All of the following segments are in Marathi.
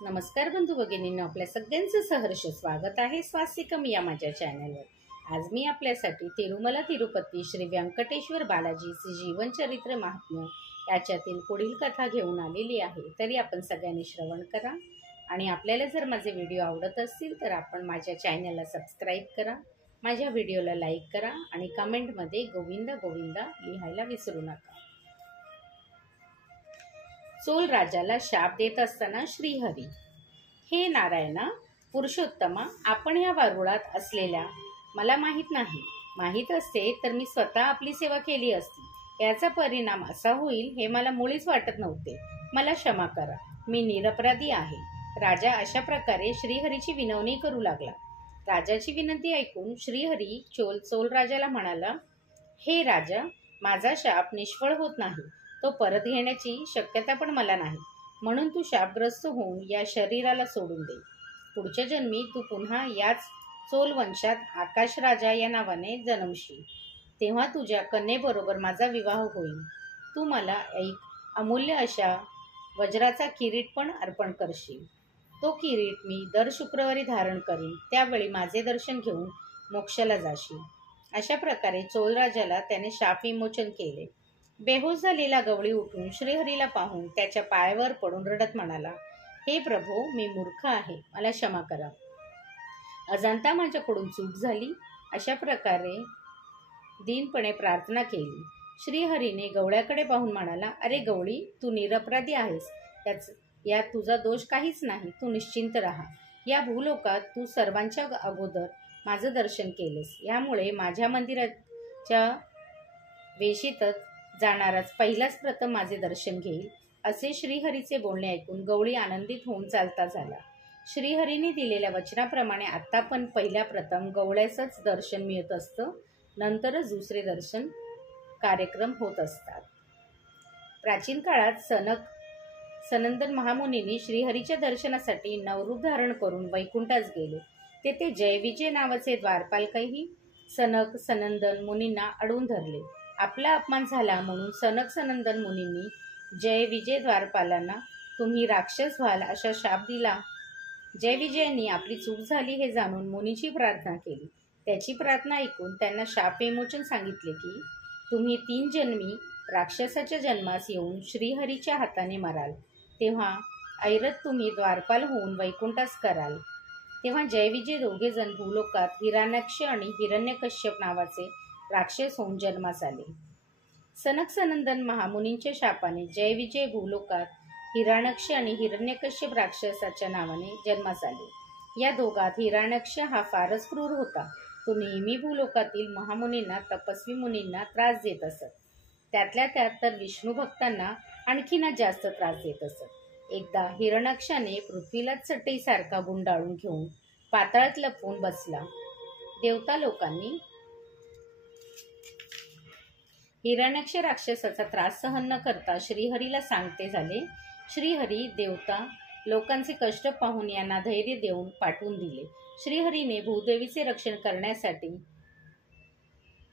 नमस्कार बंधू भगिनींनो, आपल्या सगळ्यांचं सहर्ष स्वागत आहे स्वास्तिकम या माझ्या चॅनलवर। आज मी आपल्यासाठी तिरुमला तिरुपती श्री व्यंकटेश्वर बालाजीचे जीवनचरित्र महात्म्य याच्यातील पुढील कथा घेऊन आलेली आहे। तरी आपण सगळ्यांनी श्रवण करा आणि आपल्याला जर माझे व्हिडिओ आवडत असतील तर आपण माझ्या चॅनलला सबस्क्राईब करा, माझ्या व्हिडिओला लाईक करा आणि कमेंटमध्ये गोविंदा गोविंदा लिहायला विसरू नका। चोल राजाला शाप देत असताना श्रीहरी, हे नारायणा पुरुषोत्तमा, आपण या वारुळात असलेल्या मला माहीत नाही। माहीत असते तर मी स्वतः आपली सेवा केली असती। याचा परिणाम असा होईल हे मला मुळीच वाटत नव्हते। मला क्षमा करा, मी निरपराधी आहे। राजा अशा प्रकारे श्रीहरीची विनवणी करू लागला। राजाची विनंती ऐकून श्रीहरी चोल राजाला म्हणाला, हे राजा, माझा शाप निष्फळ होत नाही, तो परत घेण्याची शक्यता पण मला नाही, म्हणून तू शापग्रस्त होऊन या शरीराला सोडून दे। पुढच्या जन्मी तू पुन्हा याच चोल वंशात आकाश राजा या नावाने जन्मशील, तेव्हा तुझ्या कन्येबरोबर माझा विवाह होईल। तू मला एक अमूल्य अशा वज्राचा किरीट पण अर्पण करशील। तो किरीट मी दर शुक्रवारी धारण करीन, त्यावेळी माझे दर्शन घेऊन मोक्षाला जाशील। अशा प्रकारे चोल राजाला त्याने शाप विमोचन केले। बेहोश झालेला गवळी उठून श्रीहरीला पाहून त्याच्या पायावर पडून रडत म्हणाला, हे प्रभो, मी मूर्ख आहे, मला क्षमा करा, अजाणता माझ्याकडून चूक झाली। अशा प्रकारे दीनपणे प्रार्थना केली। श्रीहरीने गवळ्याकडे पाहून म्हणाला, अरे गवळी, तू निरपराधी आहेस, यात तुझा दोष काहीच नाही, तू निश्चिंत राहा। या भूलोकात तू सर्वांच्या अगोदर माझं दर्शन केलेस, यामुळे माझ्या मंदिराच्या वेशीतच जाणाराच पहिलाच प्रथम माझे दर्शन घेईल। असे श्रीहरीचे बोलणे ऐकून गवळी आनंदित होऊन चालता झाला। श्रीहरीने दिलेल्या वचनाप्रमाणे आता पण पहिल्या प्रथम गवळ्याचंच दर्शन मिळत असतं, नंतरच दुसरे दर्शन कार्यक्रम होत असतात। प्राचीन काळात सनंदन महामुनींनी श्रीहरीच्या दर्शनासाठी नवरूप धारण करून वैकुंठास गेले। तेथे जयविजय नावाचे द्वारपालकही सनंदन मुनींना अडवून धरले। आपला अपमान झाला म्हणून सनंदन मुनींनी जयविजय द्वारपालांना तुम्ही राक्षस व्हाल असा शाप दिला। जयविजयांनी आपली चूक झाली हे जाणून मुनीची प्रार्थना केली। त्याची प्रार्थना ऐकून त्यांना शाप विमोचन सांगितले की तुम्ही 3 जन्मी राक्षसाच्या जन्मास येऊन श्रीहरीच्या हाताने मराल, तेव्हा ऐरत तुम्ही द्वारपाल होऊन वैकुंठास कराल। तेव्हा जयविजय दोघे जण भूलोकात हिरण्याक्ष आणि हिरण्यकश्यप नावाचे राक्षस होऊन जन्मास आले। सनंदन महामुनींच्या शापाने जयविजय भूलोकात हिरण्याक्ष आणि हिरण्यकश्यप राक्षसाच्या नावाने जन्मास आले। या दोघात हिरण्याक्ष हा फारच क्रूर होता। तो नेहमी भूलोकातील महामुनींना, तपस्वी मुनींना त्रास देत असत। त्यातल्या त्यात तर विष्णू भक्तांना आणखीनच जास्त त्रास देत असत। एकदा हिरण्याक्षाने पृथ्वीला चटईसारखा गुंडाळून घेऊन पाताळात लपवून बसला। देवता लोकांनी हिरण्याक्ष राक्षसाचा त्रास सहन न करता श्रीहरीला सांगते झाले। श्रीहरी देवता लोकांचे कष्ट पाहून यांना धैर्य देऊन पाठवून दिले। श्रीहरीने भूदेवीचे रक्षण करण्यासाठी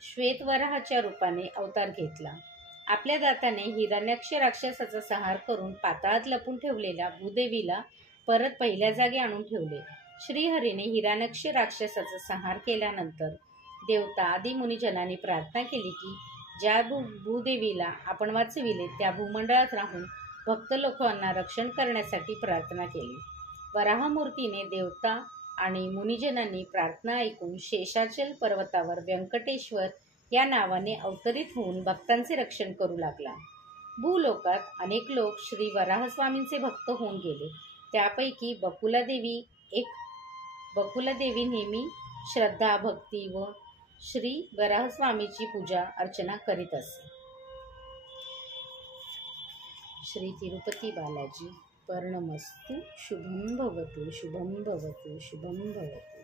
श्वेतवराहाच्या रूपाने अवतार घेतला। आपल्या दाताने हिरण्याक्ष राक्षसाचा संहार करून पाताळात लपून ठेवलेल्या भूदेवीला परत पहिल्या जागी आणून ठेवले। श्रीहरीने हिरण्याक्ष राक्षसाचा संहार केल्यानंतर देवता आदी मुनिजनांनी प्रार्थना केली की ज्या भूदेवीला आपण वाचविले त्या भूमंडळात राहून भक्त लोकांना रक्षण करण्यासाठी प्रार्थना केली। वराहमूर्तीने देवता आणि मुनिजनांनी प्रार्थना ऐकून शेषाचल पर्वतावर व्यंकटेश्वर या नावाने अवतरित होऊन भक्तांचे रक्षण करू लागला। भूलोकात अनेक लोक श्री वराहस्वामींचे भक्त होऊन गेले। त्यापैकी बकुलादेवी नेहमी श्रद्धा, भक्ती व श्री वराहस्वामीची पूजा अर्चना करीत असे। श्री तिरुपती बालाजी पर्णमस्तु। शुभं भवतु, शुभं भवतु, शुभं भवतु।